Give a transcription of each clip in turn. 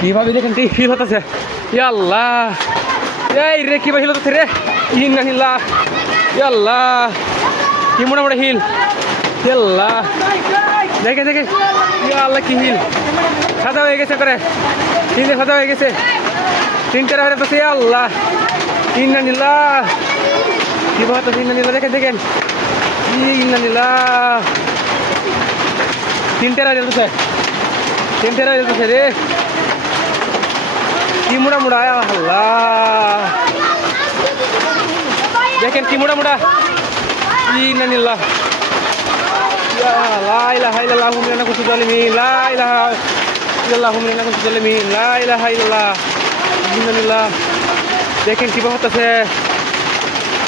কিভাবে দেখেন কি হতেছে আল্লাহ এই রে কি বাহিল হতেছে রে ইন্না নিল্লাহ আল্লাহ কি মোটামুটি হিল আল্লাহ দেখে দেখে আল্লাহ কি হিল সাদা হয়ে গেছে করে হিলে সাদা হয়ে গেছে তিনটার হয়ে যাচ্ছে আল্লাহ ইন্না নিল্লাহ কি হতেছে ইন্না নিল্লাহ দেখেন দেখেন ইন্না নিল্লাহ তিনটার হয়ে যাচ্ছে তিনটার হয়ে যাচ্ছে রে কি মুড়া মুড়া আল্লাহ দেখেন কি মুড়া মুড়া ইন্না নিল্লাহ লা ইলাহা ইল্লাল্লাহ মুমিনা কুনতু জালিমিন লা ইলাহা ইল্লাল্লাহ মুমিনা কুনতু জালিমিন লা ইলাহা ইল্লাল্লাহ ইন্না নিল্লাহ দেখেন কি হচ্ছে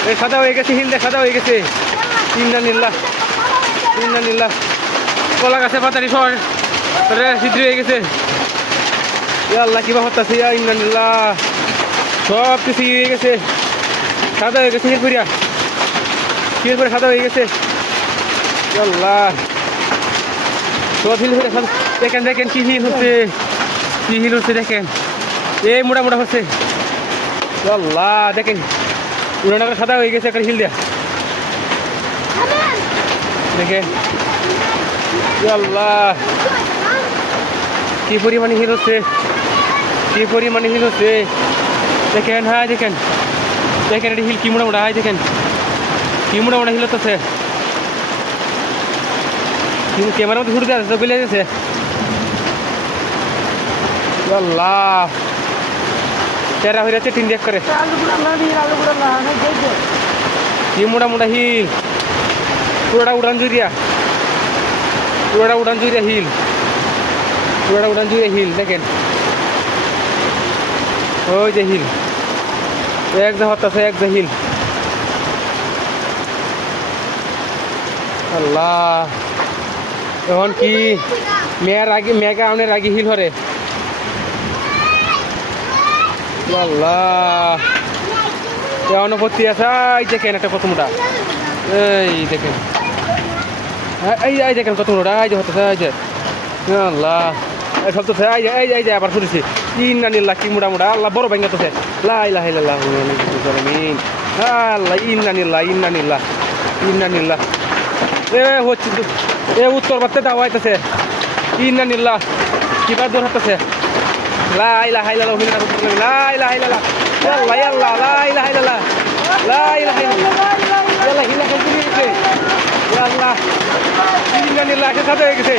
এই সাদা হয়ে গেছে হিন্দে সাদা হয়ে গেছে ইন্না নিল্লাহ কলা গাছে পাতারি সর সিদ্ধি হয়ে গেছে আল্লাহ কি হচ্ছে ইন্না নিল্লাহ সব কিছু হয়ে গেছে সাদা হয়ে গেছে হিরপুরিয়া হিরপুরে সাদা হয়ে গেছে আল্লাহ সব হিল হয়ে দেখেন দেখেন কি হিল হচ্ছে দেখেন এই মোটা মোটা হচ্ছে আল্লাহ দেখেন উড়ানো সাদা হয়ে গেছে একটা হিল দেয়া দেখেন আল্লাহ কি পরিমাণে হিল হচ্ছে দেখেন হ্যাঁ দেখেন দেখেন এটা হিল কি মোটা মোটা হয় দেখেন কি মোটা মোটা হিল হচ্ছে ক্যামেরার মধ্যে ঘুরতে আসছে গলে গেছে আল্লাহ চেরা হয়ে যাচ্ছে 3 দেখ করে কি মোটা মোটা হিল পুরোটা উড়ান জুড়িয়া হিল দেখেন ওই যে হিল এক যা হতাছে এক যা হিল আল্লাহ এখন কি মেয়ের আগে মেয়েকে আউনের আগে হিল হরে আল্লাহ অনুপত্তি আছে এই দেখেন একটা কত মোটা এই দেখেন এই দেখেন কত মোটা এই যে হতেছে এই যে আল্লাহ সব তো এই যে আবার শুনেছি ইন্না নিল্লাহ কি মোটা মোটা আল্লাহ বড় ভাঙ্গা তো লা ইলাহা ইল্লাল্লাহ আল্লাহ ইন্না নিল্লাহ এ হচ্ছে এ উত্তর বাড়তে দাওয়া হইতেছে ইন্না নিল্লাহ কিবা দূর হতেছে লা ইলাহা ইল্লাল্লাহ লা ইলাহা ইল্লাল্লাহ আল্লাহ লা ইলাহা ইল্লাল্লাহ আল্লাহ হিলা কমপ্লিট হয়েছে আল্লাহ ইন্না নিল্লাহ সাথে হয়ে গেছে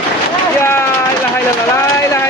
ইয়া ইলাহা ইল্লাল্লাহ লা ইলাহা